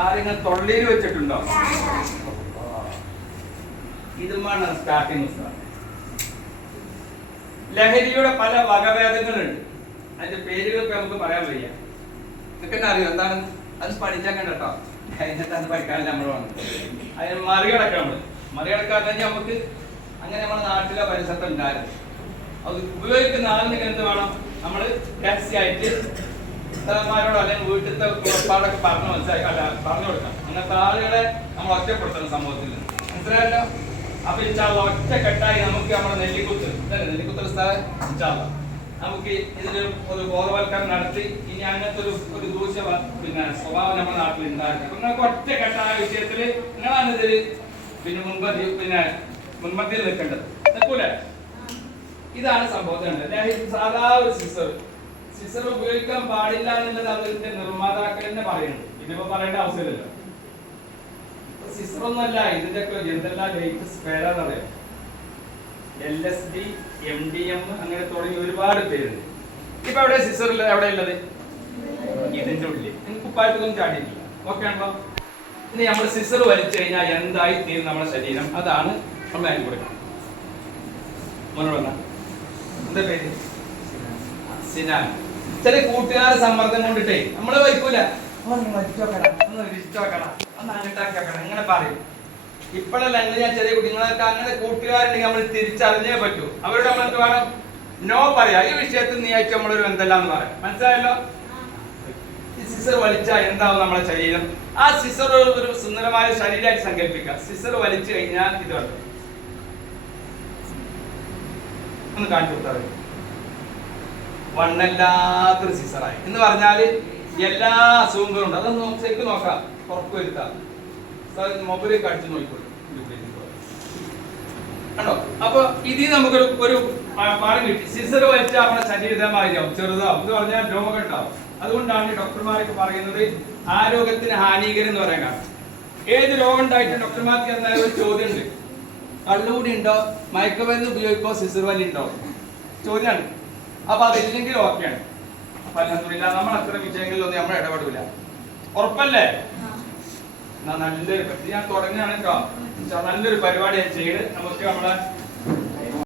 ആരെങ്കിലും തൊള്ളിയിൽ വെച്ചിട്ടുണ്ടോ? ഇതുമാണ് സ്റ്റാർട്ടിങ് പുസ്തകം. ലഹരിയുടെ പല വകഭേദങ്ങളുണ്ട്. അതിന്റെ പേരുകളൊക്കെ നമുക്ക് പറയാൻ വയ്യ. ഇതൊക്കെ തന്നെ അറിയോ എന്താണ്? അത് പഠിച്ചാൽ കേട്ടോ. കഴിഞ്ഞിട്ട് അത് പഠിക്കാനല്ല നമ്മൾ വന്നത്. അതിന് മറികടക്കാൻ നമുക്ക് അങ്ങനെ നമ്മുടെ നാട്ടിലെ പരിസരത്ത് ഉണ്ടായിരുന്നു. അത് ഉപയോഗിക്കുന്ന ആളിന് എന്ത് വേണം? നമ്മൾ രഹസ്യമായിട്ട് ഉസ്താദന്മാരോടോ അല്ലെങ്കിൽ വീട്ടിലത്തെ ഉറപ്പാടൊക്കെ പറഞ്ഞു കൊടുക്കാം. അങ്ങനത്തെ ആളുകളെ നമ്മൾ ഒറ്റപ്പെടുത്തണം സമൂഹത്തിൽ. മനസ്സിലായല്ലോ? അപ്പൊ ഒറ്റക്കെട്ടായി നമുക്ക് നമ്മുടെ നെല്ലിക്കുത്ത് ഉസ്താദ് നമുക്ക് ഇതിന് ഒരു ബോധവൽക്കരണം നടത്തി ഇനി അങ്ങനത്തെ ഒരു ദൂഷ്യ സ്വഭാവം നമ്മുടെ നാട്ടിൽ ഉണ്ടാക്കുക. നിങ്ങൾക്ക് ഒറ്റക്കെട്ടായ വിഷയത്തിൽ നിങ്ങളാണ് ഇതിൽ മുൻപന്തിയിൽ നിൽക്കേണ്ടത്. നിൽക്കൂലേ? ഇതാണ് സംഭവത്തിൽ സാധാ ഒരു സിസർ ഉപയോഗിക്കാൻ പാടില്ല എന്നുള്ളത് അതിന്റെ നിർമ്മാതാക്കൾ പറയുന്നുണ്ട്. ഇതിപ്പോ പറയേണ്ട ആവശ്യമില്ലല്ലോ. സിസർ ഒന്നല്ല, ഇതിന്റെ ഒക്കെ എന്തെല്ലാം ലേറ്റസ്റ്റ് പേരാന്ന് പറയാം. LSD, MDM അങ്ങനെ തുടങ്ങി ഒരുപാട് പേരുണ്ട്. ഇപ്പൊ എവിടെ സിസറിൽ എവിടെ ഉള്ളത്? ഇതിന്റെ ഉള്ളിൽ. എനിക്ക് ഉപ്പായിട്ടൊന്നും ചാടിയിട്ടില്ല. ഓക്കെ ആണല്ലോ? ഇനി നമ്മൾ സിസർ വലിച്ചു കഴിഞ്ഞാൽ എന്തായി തീരും നമ്മുടെ ശരീരം? അതാണ് നമ്മൾ ആക്കി കൊടുക്കുന്നത്. എന്താ പേര്? സിനാൻ. ചില കൂട്ടുകാരെ സമ്മർദ്ദം കൊണ്ടിട്ടേ നമ്മള് വലിക്കൂല. അങ്ങനെ പറയും. ഇപ്പോഴല്ല, ഞാൻ ചെറിയ കുട്ടികളൊക്കെ അങ്ങനെ കൂട്ടുകാരുണ്ടെങ്കിൽ നമ്മൾ തിരിച്ചറിഞ്ഞേ പറ്റൂ. അവരോട് നമ്മൾ എന്ത് വേണം? നോ പറയാ. ഈ വിഷയത്തിൽ നീ അയച്ചു നമ്മളൊരു എന്തെല്ലാന്ന് പറയാം. മനസ്സിലായല്ലോ? ഈ സിസർ വലിച്ചാൽ എന്താവും നമ്മുടെ ശരീരം? ആ സിസർ ഒരു സുന്ദരമായ ശരീരമായിട്ട് സങ്കല്പിക്കുക. സിസർ വലിച്ചു കഴിഞ്ഞാൽ ഇതുണ്ട്. ഒന്ന് കാണിച്ചു കൊടുത്താൽ വണ്ണല്ലാത്തൊരു സിസറായി എന്ന് പറഞ്ഞാല് എല്ലാ അസുഖങ്ങളും ഉണ്ട്. അതൊന്ന് ശരിക്കും നോക്കാം, ഉറപ്പ് വരുത്താം. മൊബൈലിൽ അടിച്ചു നോക്കിക്കോളൂ കണ്ടോ? അപ്പൊ ഇതിൽ നമുക്കൊരു പാഠം കിട്ടി. സിസർ വലിച്ചാൽ നമ്മുടെ ശരീരമായിരിക്കും ചെറുതാവും എന്ന് പറഞ്ഞാൽ രോഗം ഉണ്ടാവും. അതുകൊണ്ടാണ് ഡോക്ടർമാരൊക്കെ പറയുന്നത് ആരോഗ്യത്തിന് ഹാനികരം എന്ന് പറയാൻ കാരണം. ഏത് രോഗം ഉണ്ടായിട്ട് ഡോക്ടർമാർക്ക് എന്നാൽ ഒരു ചോദ്യം ഉണ്ട്. കള്ളുകൂടി ഉണ്ടോ, മയക്കുമരുന്ന് ഉപയോഗിക്കോ, സിസർ വലി ഉണ്ടോ? ചോദ്യമാണ്. അപ്പൊ അതില്ലെങ്കിൽ ഓക്കെയാണ്. അപ്പൊ അൽഹംദുലില്ലാ നമ്മൾ അത്ര വിഷയങ്ങളിലൊന്നും നമ്മൾ ഇടപെടില്ല. ഉറപ്പല്ലേ? നല്ലൊരു ഞാൻ തുടങ്ങുകയാണ് കേട്ടോ. നല്ലൊരു പരിപാടി ഞാൻ ചെയ്ത് നമുക്ക് നമ്മളെ